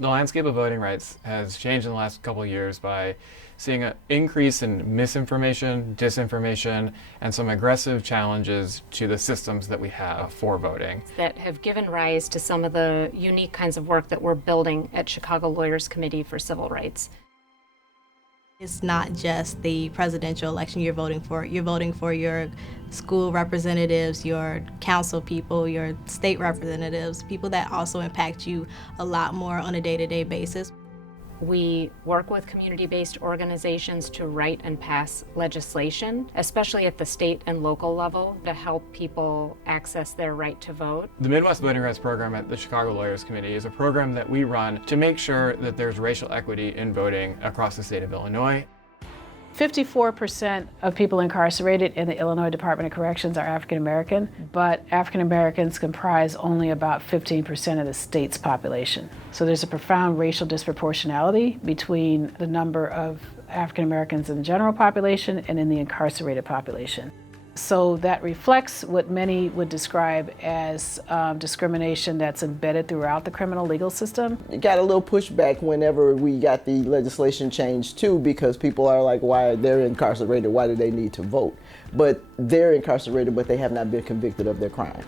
The landscape of voting rights has changed in the last couple of years by seeing an increase in misinformation, disinformation, and some aggressive challenges to the systems that we have for voting. That have given rise to some of the unique kinds of work that we're building at Chicago Lawyers Committee for Civil Rights. It's not just the presidential election you're voting for your school representatives, your council people, your state representatives, people that also impact you a lot more on a day-to-day basis. We work with community-based organizations to write and pass legislation, especially at the state and local level, to help people access their right to vote. The Midwest Voting Rights Program at the Chicago Lawyers Committee is a program that we run to make sure that there's racial equity in voting across the state of Illinois. 54% of people incarcerated in the Illinois Department of Corrections are African American, but African Americans comprise only about 15% of the state's population. So there's a profound racial disproportionality between the number of African Americans in the general population and in the incarcerated population. So that reflects what many would describe as discrimination that's embedded throughout the criminal legal system. It got a little pushback whenever we got the legislation changed too, because people are like, why they're incarcerated, why do they need to vote? But they're incarcerated, but they have not been convicted of their crime.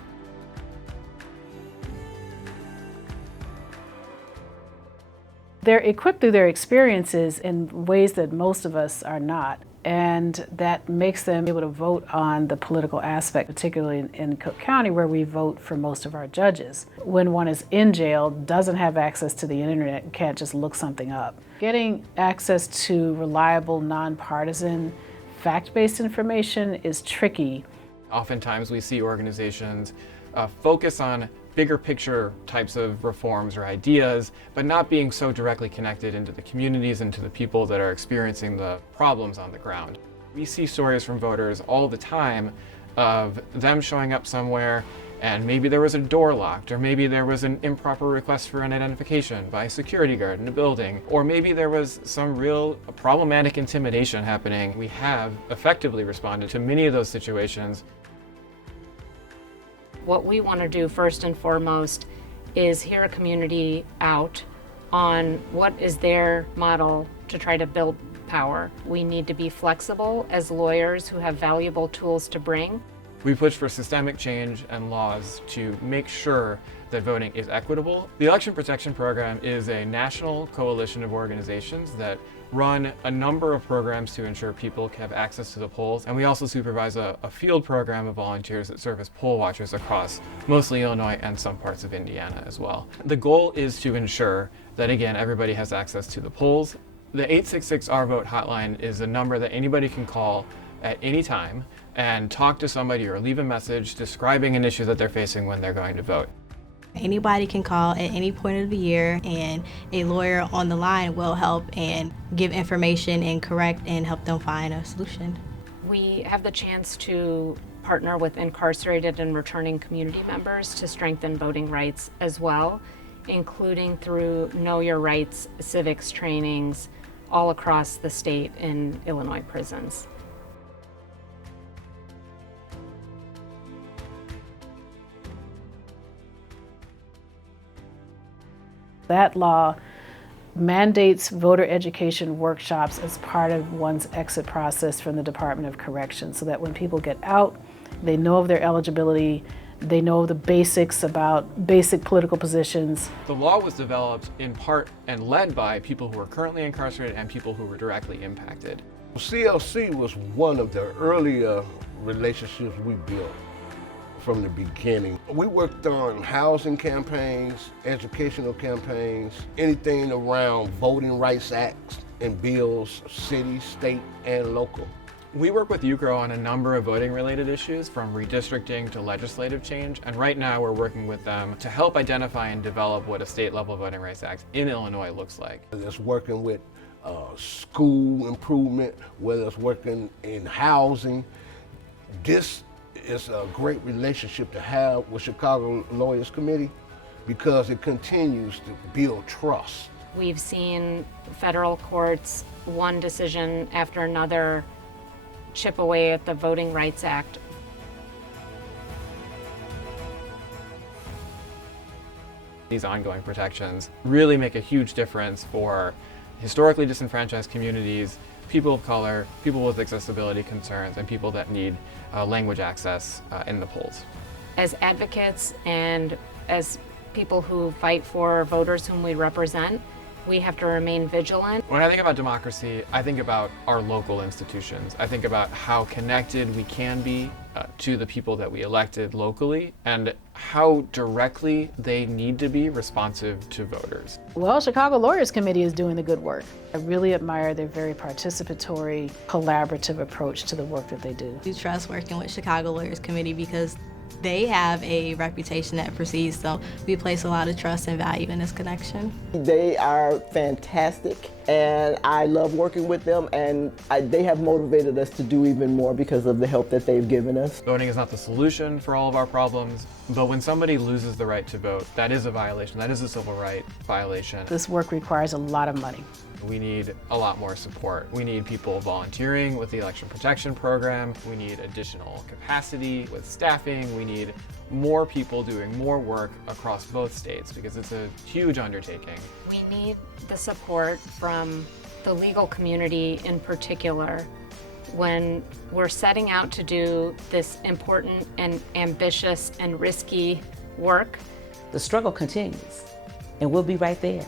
They're equipped through their experiences in ways that most of us are not. And that makes them able to vote on the political aspect, particularly in Cook County, where we vote for most of our judges. When one is in jail, doesn't have access to the internet, and can't just look something up. Getting access to reliable, nonpartisan, fact-based information is tricky. Oftentimes we see organizations focus on bigger picture types of reforms or ideas, but not being so directly connected into the communities and to the people that are experiencing the problems on the ground. We see stories from voters all the time of them showing up somewhere and maybe there was a door locked, or maybe there was an improper request for an identification by a security guard in a building, or maybe there was some real problematic intimidation happening. We have effectively responded to many of those situations. What we want to do first and foremost is hear a community out on what is their model to try to build power. We need to be flexible as lawyers who have valuable tools to bring. We push for systemic change and laws to make sure that voting is equitable. The Election Protection Program is a national coalition of organizations that run a number of programs to ensure people can have access to the polls. And we also supervise a field program of volunteers that serve as poll watchers across mostly Illinois and some parts of Indiana as well. The goal is to ensure that, again, everybody has access to the polls. The 866-R-VOTE hotline is a number that anybody can call at any time and talk to somebody or leave a message describing an issue that they're facing when they're going to vote. Anybody can call at any point of the year, and a lawyer on the line will help and give information and correct and help them find a solution. We have the chance to partner with incarcerated and returning community members to strengthen voting rights as well, including through Know Your Rights civics trainings all across the state in Illinois prisons. That law mandates voter education workshops as part of one's exit process from the Department of Corrections, so that when people get out, they know of their eligibility, they know the basics about basic political positions. The law was developed in part and led by people who are currently incarcerated and people who were directly impacted. CLC was one of the earlier relationships we built from the beginning. We worked on housing campaigns, educational campaigns, anything around voting rights acts and bills, city, state, and local. We work with UCRO on a number of voting related issues, from redistricting to legislative change, and right now we're working with them to help identify and develop what a state level voting rights act in Illinois looks like. It's working with school improvement, whether it's working in housing. This is a great relationship to have with Chicago Lawyers Committee because it continues to build trust. We've seen federal courts, one decision after another, chip away at the Voting Rights Act. . These ongoing protections really make a huge difference for historically disenfranchised communities, people of color, people with accessibility concerns, and people that need language access in the polls. As advocates and as people who fight for voters whom we represent, we have to remain vigilant. When I think about democracy, I think about our local institutions. I think about how connected we can be to the people that we elected locally and how directly they need to be responsive to voters. Well, Chicago Lawyers Committee is doing the good work. I really admire their very participatory, collaborative approach to the work that they do. We trust working with Chicago Lawyers Committee because they have a reputation that precedes, so we place a lot of trust and value in this connection. They are fantastic, and I love working with them, and they have motivated us to do even more because of the help that they've given us. Voting is not the solution for all of our problems, but when somebody loses the right to vote, that is a violation. That is a civil right violation. This work requires a lot of money. We need a lot more support. We need people volunteering with the Election Protection Program. We need additional capacity with staffing. We need more people doing more work across both states because it's a huge undertaking. We need the support from the legal community in particular when we're setting out to do this important and ambitious and risky work. The struggle continues, and we'll be right there.